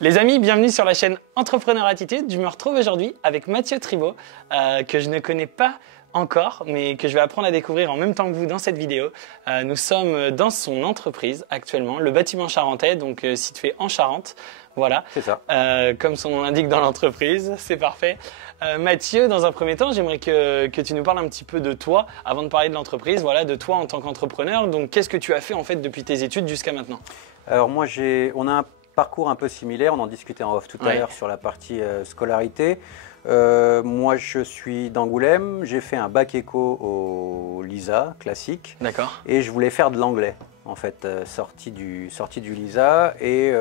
Les amis, bienvenue sur la chaîne Entrepreneur Attitude. Je me retrouve aujourd'hui avec Mathieu Tribault, que je ne connais pas encore, mais que je vais apprendre à découvrir en même temps que vous dans cette vidéo. Nous sommes dans son entreprise actuellement, le bâtiment charentais, donc situé en Charente. Voilà, c'est ça. Comme son nom l'indique dans l'entreprise, c'est parfait. Mathieu, dans un premier temps, j'aimerais que tu nous parles un petit peu de toi, avant de parler de l'entreprise, voilà, de toi en tant qu'entrepreneur. Donc, qu'est-ce que tu as fait en fait depuis tes études jusqu'à maintenant? Alors moi, on a un parcours un peu similaire, on en discutait en off tout à l'heure sur la partie scolarité. Moi, je suis d'Angoulême, j'ai fait un bac éco au LISA classique. D'accord. Et je voulais faire de l'anglais, en fait, sorti du LISA. Et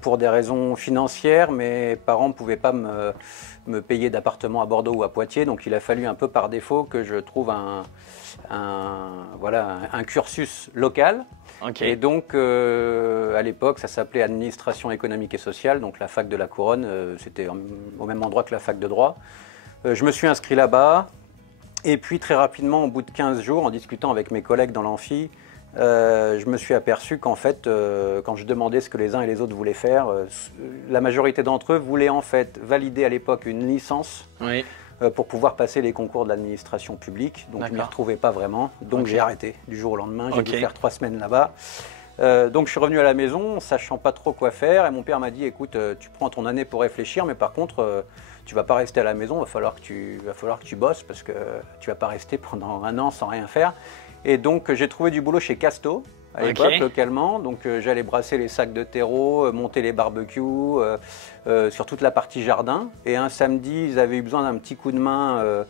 pour des raisons financières, mes parents ne pouvaient pas me payer d'appartement à Bordeaux ou à Poitiers, donc il a fallu un peu par défaut que je trouve un cursus local. Okay. Et donc, à l'époque, ça s'appelait Administration économique et sociale, donc la fac de la Couronne, c'était au même endroit que la fac de droit. Je me suis inscrit là-bas, et puis très rapidement, au bout de 15 jours, en discutant avec mes collègues dans l'amphi, je me suis aperçu qu'en fait, quand je demandais ce que les uns et les autres voulaient faire, la majorité d'entre eux voulaient en fait valider à l'époque une licence. Oui. Pour pouvoir passer les concours de l'administration publique. Donc je ne m'y retrouvais pas vraiment. Donc j'ai arrêté du jour au lendemain. J'ai dû faire 3 semaines là-bas. Donc je suis revenu à la maison, sachant pas trop quoi faire. Et mon père m'a dit, écoute, tu prends ton année pour réfléchir, mais par contre, tu vas pas rester à la maison. Il va falloir que tu bosses parce que tu vas pas rester pendant 1 an sans rien faire. Et donc j'ai trouvé du boulot chez Casto à l'époque, localement. Donc j'allais brasser les sacs de terreau, monter les barbecues, sur toute la partie jardin. Et un samedi, ils avaient eu besoin d'un petit coup de main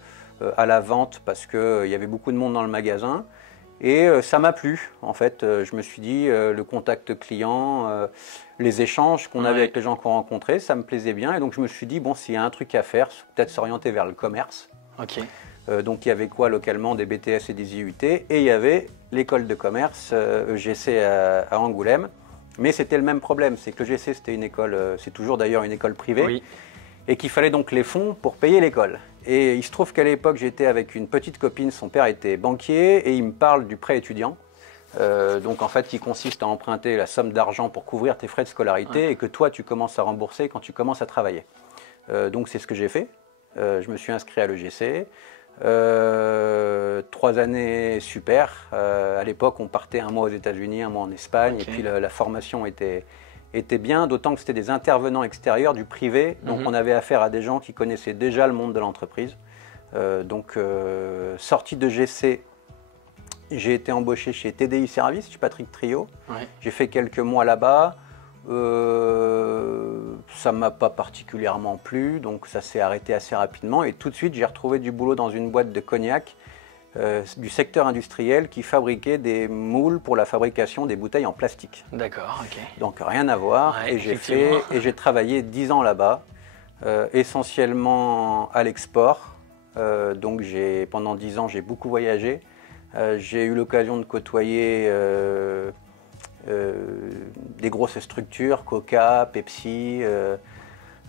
à la vente parce qu'il y avait beaucoup de monde dans le magasin. Et ça m'a plu, en fait. Je me suis dit, le contact client, les échanges qu'on avait avec les gens qu'on rencontrait, ça me plaisait bien. Et donc je me suis dit, bon, s'il y a un truc à faire, peut-être s'orienter vers le commerce. Donc il y avait quoi localement? Des BTS et des IUT, et il y avait l'école de commerce EGC à Angoulême. Mais c'était le même problème, c'est que l'EGC c'était une école, c'est toujours d'ailleurs une école privée, et qu'il fallait donc les fonds pour payer l'école. Et il se trouve qu'à l'époque j'étais avec une petite copine, son père était banquier, et il me parle du prêt étudiant. Donc en fait qui consiste à emprunter la somme d'argent pour couvrir tes frais de scolarité et que toi tu commences à rembourser quand tu commences à travailler. Donc c'est ce que j'ai fait, je me suis inscrit à l'EGC. 3 années super. À l'époque, on partait 1 mois aux États-Unis, 1 mois en Espagne, et puis la formation était bien, d'autant que c'était des intervenants extérieurs du privé, donc on avait affaire à des gens qui connaissaient déjà le monde de l'entreprise. Sorti de GC, j'ai été embauché chez TDI Service, chez Patrick Trio. J'ai fait quelques mois là-bas. Ça ne m'a pas particulièrement plu, donc ça s'est arrêté assez rapidement. Et tout de suite, j'ai retrouvé du boulot dans une boîte de cognac du secteur industriel qui fabriquait des moules pour la fabrication des bouteilles en plastique. D'accord, ok. Donc rien à voir. Et j'ai travaillé 10 ans là-bas, essentiellement à l'export. Donc pendant 10 ans, j'ai beaucoup voyagé. J'ai eu l'occasion de côtoyer des grosses structures, Coca, Pepsi,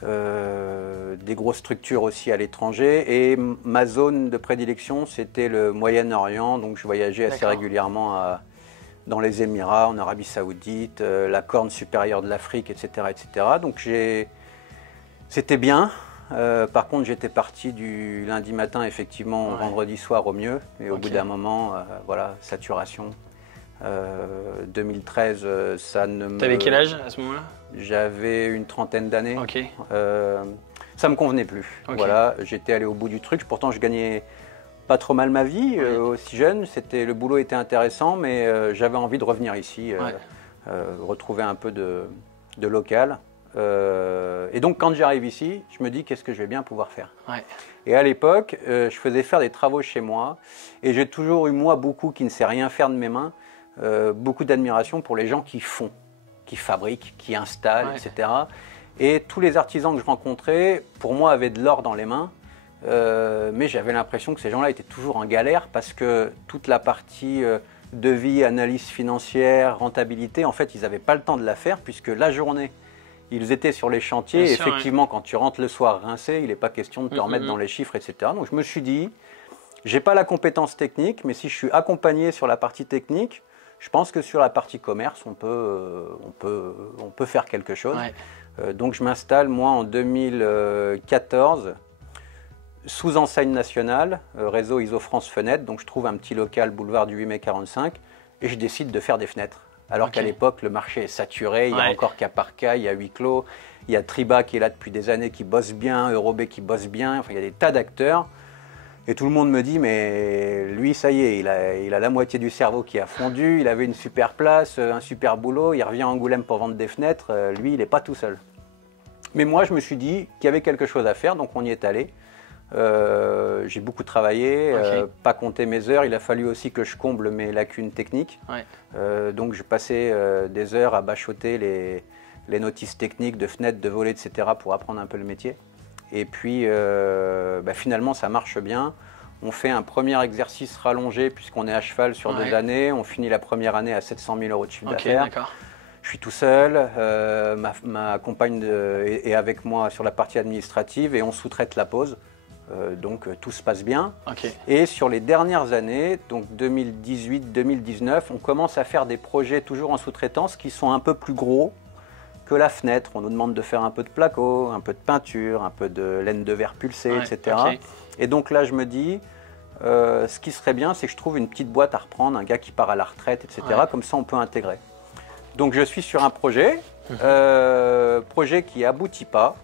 des grosses structures aussi à l'étranger. Et ma zone de prédilection, c'était le Moyen-Orient. Donc je voyageais assez régulièrement dans les Émirats, en Arabie Saoudite, la corne supérieure de l'Afrique, etc., etc. Donc c'était bien. Par contre, j'étais parti du lundi matin, effectivement, au vendredi soir au mieux. Et au bout d'un moment, voilà, saturation. 2013, ça ne me... T'avais quel âge à ce moment-là? J'avais une trentaine d'années. Ça me convenait plus. Voilà, j'étais allé au bout du truc. Pourtant, je gagnais pas trop mal ma vie aussi jeune. Le boulot était intéressant, mais j'avais envie de revenir ici, retrouver un peu de local. Et donc, quand j'arrive ici, je me dis qu'est-ce que je vais bien pouvoir faire. Et à l'époque, je faisais faire des travaux chez moi, et j'ai toujours eu moi beaucoup qui ne sait rien faire de mes mains. Beaucoup d'admiration pour les gens qui font, qui fabriquent, qui installent, etc. Et tous les artisans que je rencontrais, pour moi, avaient de l'or dans les mains, mais j'avais l'impression que ces gens-là étaient toujours en galère parce que toute la partie devis, analyse financière, rentabilité, en fait, ils n'avaient pas le temps de la faire puisque la journée, ils étaient sur les chantiers. Et effectivement, quand tu rentres le soir rincé, il n'est pas question de te remettre dans les chiffres, etc. Donc je me suis dit, j'ai pas la compétence technique, mais si je suis accompagné sur la partie technique, je pense que sur la partie commerce, on peut faire quelque chose. Donc je m'installe moi en 2014 sous enseigne nationale, réseau ISO-France Fenêtre. Donc je trouve un petit local boulevard du 8 mai 45 et je décide de faire des fenêtres. Alors qu'à l'époque, le marché est saturé, il y a encore cas par cas, il y a huis clos, il y a Triba qui est là depuis des années, qui bosse bien, Eurobé qui bosse bien, enfin il y a des tas d'acteurs. Et tout le monde me dit, mais lui, ça y est, il a la moitié du cerveau qui a fondu, il avait une super place, un super boulot, il revient à Angoulême pour vendre des fenêtres, lui, il n'est pas tout seul. Mais moi, je me suis dit qu'il y avait quelque chose à faire, donc on y est allé. J'ai beaucoup travaillé, pas compté mes heures, il a fallu aussi que je comble mes lacunes techniques. Donc je passais des heures à bachoter les notices techniques de fenêtres, de volets, etc. pour apprendre un peu le métier. Et puis finalement ça marche bien. On fait un premier exercice rallongé puisqu'on est à cheval sur 2 années. On finit la première année à 700 000 € de chiffre d'affaires. Je suis tout seul, ma compagne est avec moi sur la partie administrative et on sous-traite la pose. Donc tout se passe bien. Et sur les dernières années, donc 2018-2019, on commence à faire des projets toujours en sous-traitance qui sont un peu plus gros que la fenêtre. On nous demande de faire un peu de placo, un peu de peinture, un peu de laine de verre pulsée, etc. Et donc là, je me dis, ce qui serait bien, c'est que je trouve une petite boîte à reprendre, un gars qui part à la retraite, etc. Comme ça, on peut intégrer. Donc je suis sur un projet, projet qui aboutit pas.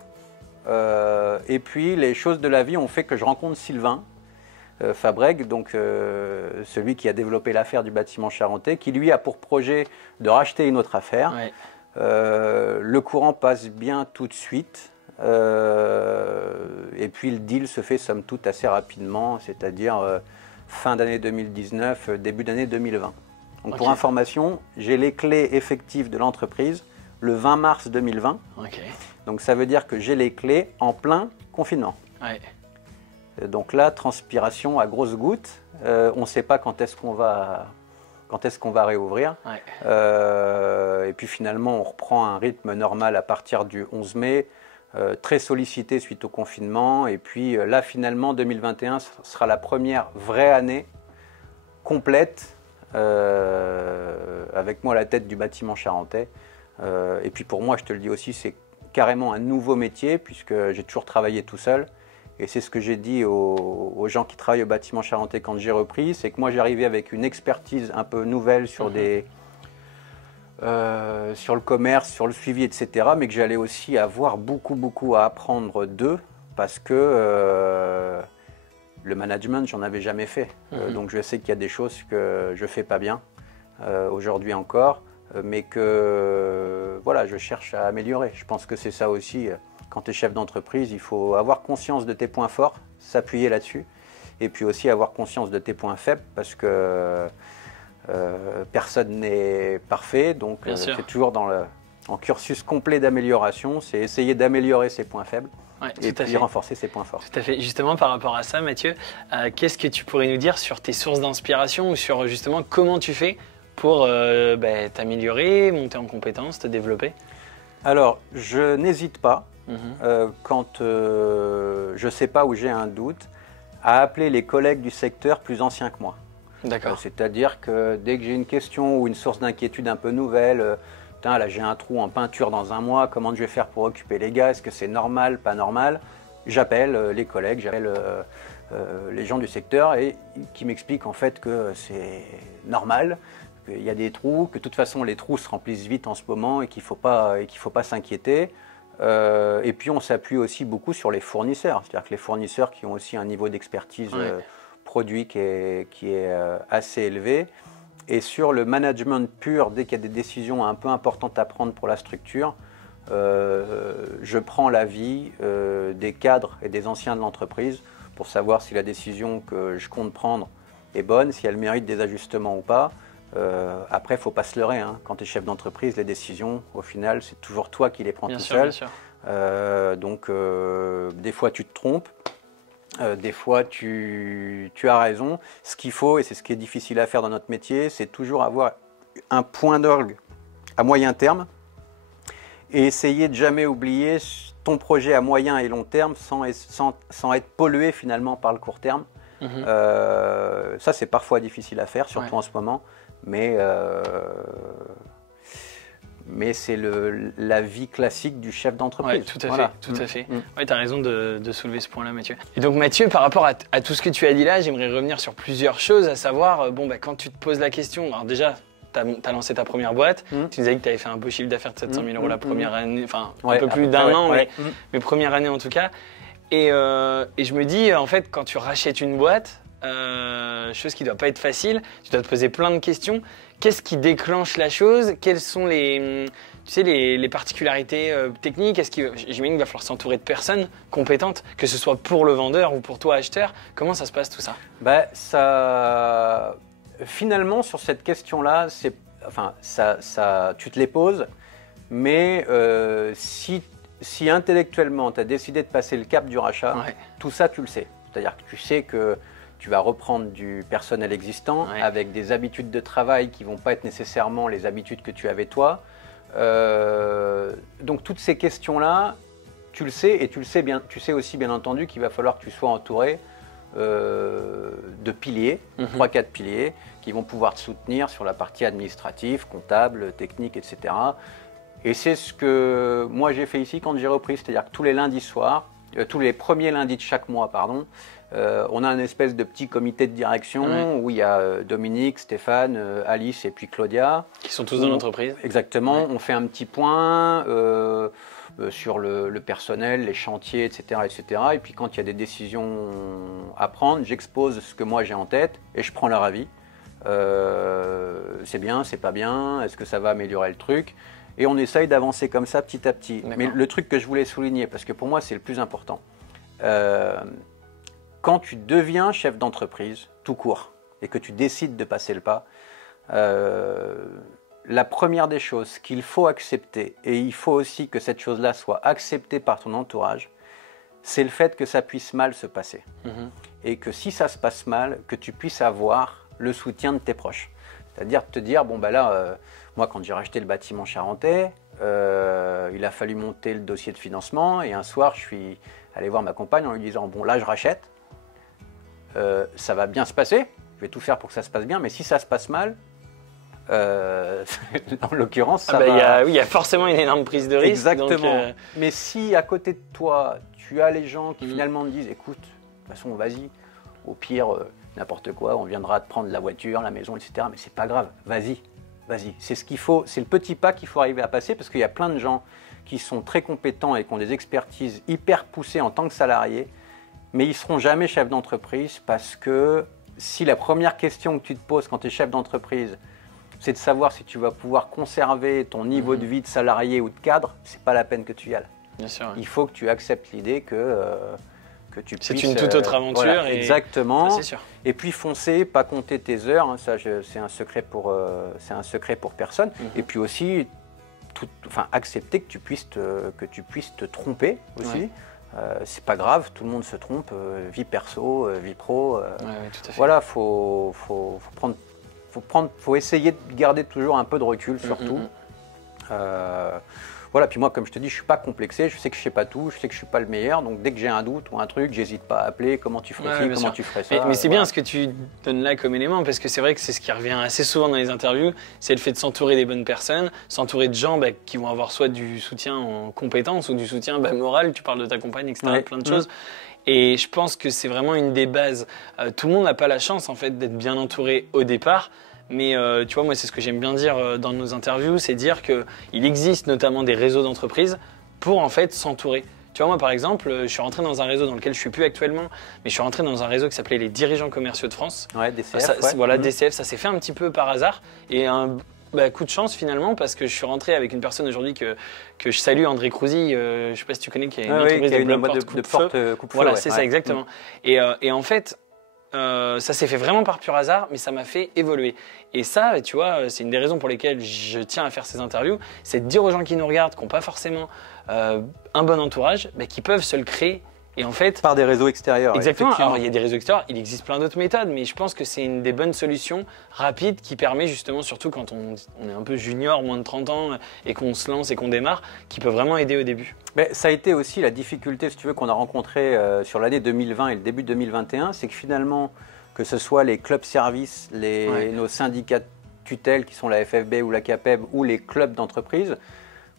Et puis les choses de la vie ont fait que je rencontre Sylvain Fabrègue, donc celui qui a développé l'affaire du bâtiment charentais, qui lui a pour projet de racheter une autre affaire. Le courant passe bien tout de suite. Et puis le deal se fait somme toute assez rapidement, c'est-à-dire fin d'année 2019, début d'année 2020. Donc pour information, j'ai les clés effectives de l'entreprise le 20 mars 2020. Donc ça veut dire que j'ai les clés en plein confinement. Donc là, transpiration à grosses gouttes. On ne sait pas quand est-ce qu'on va réouvrir. Et puis finalement, on reprend un rythme normal à partir du 11 mai, très sollicité suite au confinement. Et puis là, finalement, 2021 sera la première vraie année complète avec moi à la tête du bâtiment charentais. Et puis pour moi, je te le dis aussi, c'est carrément un nouveau métier puisque j'ai toujours travaillé tout seul. Et c'est ce que j'ai dit aux gens qui travaillent au bâtiment charentais quand j'ai repris, c'est que moi j'arrivais avec une expertise un peu nouvelle sur, sur le commerce, sur le suivi, etc. Mais que j'allais aussi avoir beaucoup à apprendre d'eux parce que le management, j'en avais jamais fait. Donc je sais qu'il y a des choses que je fais pas bien aujourd'hui encore, mais que voilà, je cherche à améliorer. Je pense que c'est ça aussi. Quand tu es chef d'entreprise, il faut avoir conscience de tes points forts, s'appuyer là-dessus, et puis aussi avoir conscience de tes points faibles, parce que personne n'est parfait, donc c'est toujours en cursus complet d'amélioration, c'est essayer d'améliorer ses points faibles. Et puis renforcer ses points forts. Tout à fait. Justement, par rapport à ça, Mathieu, qu'est-ce que tu pourrais nous dire sur tes sources d'inspiration ou sur justement comment tu fais pour t'améliorer, monter en compétences, te développer? Alors, je n'hésite pas, quand je ne sais pas où j'ai un doute, à appeler les collègues du secteur plus anciens que moi. D'accord. C'est-à-dire que dès que j'ai une question ou une source d'inquiétude un peu nouvelle, là j'ai un trou en peinture dans un mois, comment je vais faire pour occuper les gars, est-ce que c'est normal, pas normal? J'appelle les collègues, j'appelle les gens du secteur et qui m'expliquent en fait que c'est normal, qu'il y a des trous, que de toute façon les trous se remplissent vite en ce moment et qu'il ne faut pas s'inquiéter. Et puis on s'appuie aussi beaucoup sur les fournisseurs, c'est-à-dire que les fournisseurs qui ont aussi un niveau d'expertise produit qui est assez élevé. Et sur le management pur, dès qu'il y a des décisions un peu importantes à prendre pour la structure, je prends l'avis des cadres et des anciens de l'entreprise pour savoir si la décision que je compte prendre est bonne, si elle mérite des ajustements ou pas. Après, il ne faut pas se leurrer, hein. Quand tu es chef d'entreprise, les décisions, au final, c'est toujours toi qui les prends tout seul. Donc, des fois, tu te trompes. Des fois, tu as raison. Ce qu'il faut, et c'est ce qui est difficile à faire dans notre métier, c'est toujours avoir un point d'orgue à moyen terme et essayer de jamais oublier ton projet à moyen et long terme sans être pollué finalement par le court terme. Ça, c'est parfois difficile à faire, surtout en ce moment. Mais mais c'est la vie classique du chef d'entreprise. Oui, tout à fait, tout à fait. Ouais, tu as raison de soulever ce point-là, Mathieu. Et donc, Mathieu, par rapport à tout ce que tu as dit là, j'aimerais revenir sur plusieurs choses, à savoir, quand tu te poses la question, alors déjà, tu as lancé ta première boîte, tu nous as dit que tu avais fait un beau chiffre d'affaires de 700 000 € la première année, enfin, un peu plus d'un an, mais première année en tout cas. Et je me dis, en fait, quand tu rachètes une boîte, chose qui ne doit pas être facile, tu dois te poser plein de questions. Qu'est-ce qui déclenche la chose? Quelles sont les particularités techniques? J'imagine qu'il va falloir s'entourer de personnes compétentes, que ce soit pour le vendeur ou pour toi, acheteur. Comment ça se passe tout ça? Finalement, sur cette question-là, tu te les poses, mais si intellectuellement, tu as décidé de passer le cap du rachat, tout ça, tu le sais. C'est-à-dire que tu sais que tu vas reprendre du personnel existant avec des habitudes de travail qui ne vont pas être nécessairement les habitudes que tu avais toi. Donc toutes ces questions-là, tu le sais, et tu sais aussi bien entendu qu'il va falloir que tu sois entouré de piliers, 3-4 piliers, qui vont pouvoir te soutenir sur la partie administrative, comptable, technique, etc. Et c'est ce que moi j'ai fait ici quand j'ai repris, c'est-à-dire que tous les lundis soirs, tous les premiers lundis de chaque mois, on a un espèce de petit comité de direction où il y a Dominique, Stéphane, Alice et puis Claudia. Qui sont tous dans l'entreprise. Exactement, on fait un petit point sur le personnel, les chantiers, etc., etc. Et puis quand il y a des décisions à prendre, j'expose ce que moi j'ai en tête et je prends leur avis. C'est bien, c'est pas bien, est-ce que ça va améliorer le truc? Et on essaye d'avancer comme ça petit à petit. Mais le truc que je voulais souligner, parce que pour moi c'est le plus important, quand tu deviens chef d'entreprise, tout court, et que tu décides de passer le pas, la première des choses qu'il faut accepter, et il faut aussi que cette chose-là soit acceptée par ton entourage, c'est le fait que ça puisse mal se passer. Et que si ça se passe mal, que tu puisses avoir le soutien de tes proches. C'est-à-dire te dire, moi quand j'ai racheté le bâtiment charentais, il a fallu monter le dossier de financement, et un soir je suis allé voir ma compagne en lui disant, là je rachète, ça va bien se passer, je vais tout faire pour que ça se passe bien, mais si ça se passe mal, en l'occurrence, il y a forcément une énorme prise de risque. Exactement. Donc, mais si à côté de toi, tu as les gens qui finalement te disent, écoute, de toute façon, vas-y, au pire, n'importe quoi, on viendra te prendre la voiture, la maison, etc. Mais c'est pas grave, vas-y. C'est ce qu'il faut, c'est le petit pas qu'il faut arriver à passer, parce qu'il y a plein de gens qui sont très compétents et qui ont des expertises hyper poussées en tant que salariés, mais ils ne seront jamais chefs d'entreprise, parce que si la première question que tu te poses quand tu es chef d'entreprise, c'est de savoir si tu vas pouvoir conserver ton niveau de vie de salarié ou de cadre, c'est pas la peine que tu y ailles. Bien sûr. Il faut que tu acceptes l'idée que tu puisses... C'est une toute autre aventure. Voilà, exactement. Ça, c'est sûr. Et puis foncer, pas compter tes heures, hein, ça c'est un secret pour personne. Et puis aussi, accepter que tu puisses te tromper aussi. C'est pas grave, tout le monde se trompe, vie perso, vie pro. Tout à fait. Voilà, faut essayer de garder toujours un peu de recul, surtout. Voilà, puis moi, comme je te dis, je ne suis pas complexé, je sais que je ne sais pas tout, je sais que je ne suis pas le meilleur, donc dès que j'ai un doute ou un truc, j'hésite pas à appeler, comment tu ferais ci, comment tu ferais ça. Mais c'est bien ce que tu donnes là comme élément, parce que c'est vrai que c'est ce qui revient assez souvent dans les interviews, c'est le fait de s'entourer des bonnes personnes, s'entourer de gens qui vont avoir soit du soutien en compétences ou du soutien moral, tu parles de ta compagne, etc., plein de choses. Et je pense que c'est vraiment une des bases. Tout le monde n'a pas la chance en fait d'être bien entouré au départ. Mais tu vois, moi, c'est ce que j'aime bien dire dans nos interviews, c'est dire qu'il existe notamment des réseaux d'entreprises pour en fait s'entourer. Tu vois, moi, par exemple, je suis rentré dans un réseau dans lequel je ne suis plus actuellement, mais je suis rentré dans un réseau qui s'appelait les Dirigeants Commerciaux de France. Ouais, DCF. Voilà, DCF, ça s'est fait un petit peu par hasard. Et un coup de chance finalement, parce que je suis rentré avec une personne aujourd'hui que je salue, André Crouzy, je ne sais pas si tu connais, qui a une entreprise de porte coupe-feu. Voilà, c'est ça, exactement. Et en fait, ça s'est fait vraiment par pur hasard, mais ça m'a fait évoluer. Et ça, tu vois, c'est une des raisons pour lesquelles je tiens à faire ces interviews, c'est de dire aux gens qui nous regardent, qui n'ont pas forcément un bon entourage, qui peuvent se le créer. Et en fait, par des réseaux extérieurs. Exactement. Alors, il y a des réseaux extérieurs, il existe plein d'autres méthodes, mais je pense que c'est une des bonnes solutions rapides qui permet justement, surtout quand on est un peu junior, moins de 30 ans, et qu'on se lance et qu'on démarre, qui peut vraiment aider au début. Mais ça a été aussi la difficulté, si tu veux, qu'on a rencontrée sur l'année 2020 et le début 2021, c'est que finalement, que ce soit les clubs services, nos syndicats tutelle qui sont la FFB ou la CAPEB ou les clubs d'entreprise,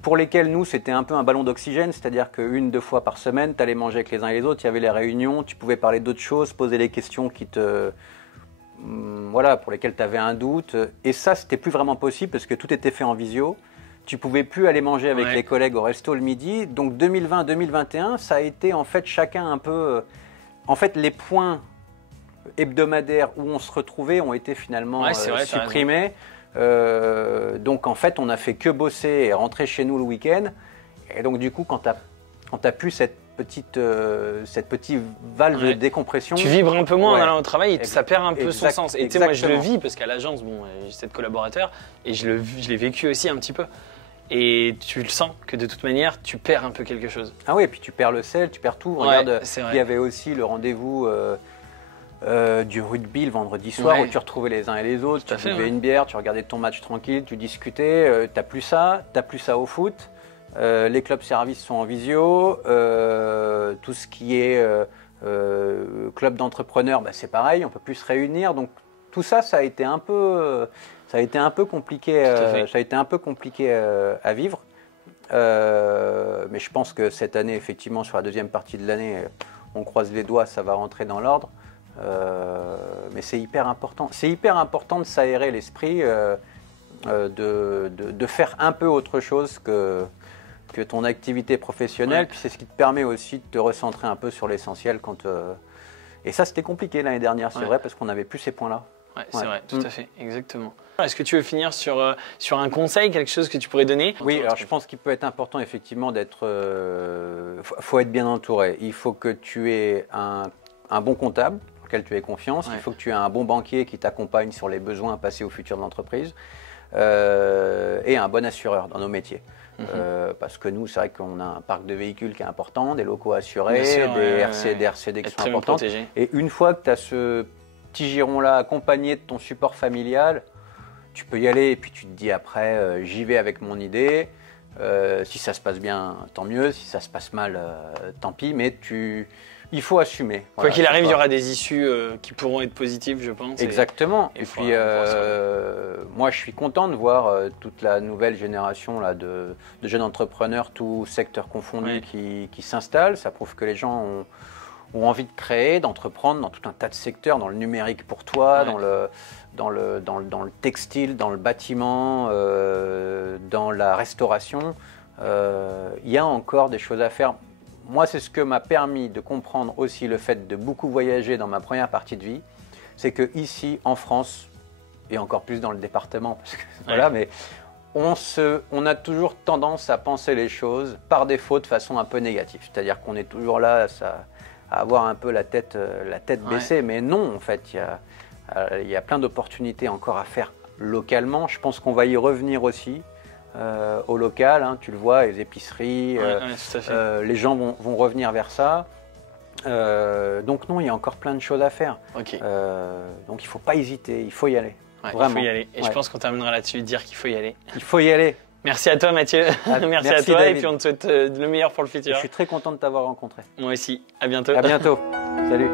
pour lesquels nous c'était un peu un ballon d'oxygène, c'est-à-dire qu'une, 2 fois par semaine, tu allais manger avec les uns et les autres, il y avait les réunions, tu pouvais parler d'autres choses, poser les questions voilà, pour lesquelles tu avais un doute. Et ça, c'était plus vraiment possible parce que tout était fait en visio. Tu pouvais plus aller manger avec les collègues au resto le midi. Donc 2020-2021, ça a été en fait chacun un peu... en fait, les points hebdomadaires où on se retrouvait ont été finalement supprimés. Donc en fait, on n'a fait que bosser et rentrer chez nous le week-end. Et donc du coup, quand tu as pu cette petite valve de décompression... Tu vibres un peu moins en allant au travail et ça perd un peu son sens. Et tu sais, moi je le vis parce qu'à l'agence, bon, j'ai 7 collaborateurs et je l'ai vécu aussi un petit peu. Et tu le sens que de toute manière, tu perds un peu quelque chose. Ah oui, et puis tu perds le sel, tu perds tout. Regarde, il y avait aussi le rendez-vous du rugby le vendredi soir où tu retrouvais les uns et les autres, tu buvais une bière, tu regardais ton match tranquille, tu discutais. T'as plus ça au foot. Les clubs services sont en visio. Tout ce qui est club d'entrepreneurs, bah, c'est pareil, on peut plus se réunir. Donc tout ça, ça a été un peu compliqué. Ça a été un peu compliqué à vivre. Mais je pense que cette année, effectivement, sur la deuxième partie de l'année, on croise les doigts, ça va rentrer dans l'ordre. Mais c'est hyper important. C'est hyper important de s'aérer l'esprit, de faire un peu autre chose que ton activité professionnelle. Puis c'est ce qui te permet aussi de te recentrer un peu sur l'essentiel. Et ça, c'était compliqué l'année dernière, c'est vrai, parce qu'on n'avait plus ces points-là. Ouais, c'est vrai, tout à fait, exactement. Est-ce que tu veux finir sur un conseil, quelque chose que tu pourrais donner? Oui, alors je pense qu'il peut être important effectivement d'être... faut être bien entouré. Il faut que tu aies un bon comptable auquel tu aies confiance. Il faut que tu aies un bon banquier qui t'accompagne sur les besoins passés au futur de l'entreprise. Et un bon assureur dans nos métiers. Parce que nous, c'est vrai qu'on a un parc de véhicules qui est important, des locaux assurés, des RCD qui sont importants. Et une fois que tu as ce petit giron-là accompagné de ton support familial, tu peux y aller et puis tu te dis après, j'y vais avec mon idée. Si ça se passe bien, tant mieux. Si ça se passe mal, tant pis. Mais il faut assumer. Quoi qu'il arrive, il y aura des issues qui pourront être positives, je pense. Exactement. Et puis, moi, je suis content de voir toute la nouvelle génération là, de jeunes entrepreneurs, tous secteurs confondus, qui s'installent. Ça prouve que les gens ont envie de créer, d'entreprendre dans tout un tas de secteurs, dans le numérique pour toi, dans le textile, dans le bâtiment, dans la restauration. Il y a encore des choses à faire. Moi, c'est ce que m'a permis de comprendre aussi le fait de beaucoup voyager dans ma première partie de vie. C'est qu'ici, en France, et encore plus dans le département, parce que, voilà, mais on a toujours tendance à penser les choses par défaut de façon un peu négative. C'est-à-dire qu'on est toujours là à avoir un peu la tête baissée. Mais non, en fait, il y a plein d'opportunités encore à faire localement. Je pense qu'on va y revenir aussi. Au local, hein, tu le vois, les épiceries, les gens vont revenir vers ça. Donc non, il y a encore plein de choses à faire. Donc il ne faut pas hésiter, il faut y aller. Vraiment. Il faut y aller. Et je pense qu'on terminera là-dessus, dire qu'il faut y aller. Il faut y aller. Merci à toi Mathieu, merci à toi David. Et puis on te souhaite le meilleur pour le futur. Je suis très content de t'avoir rencontré. Moi aussi, à bientôt. À bientôt, salut.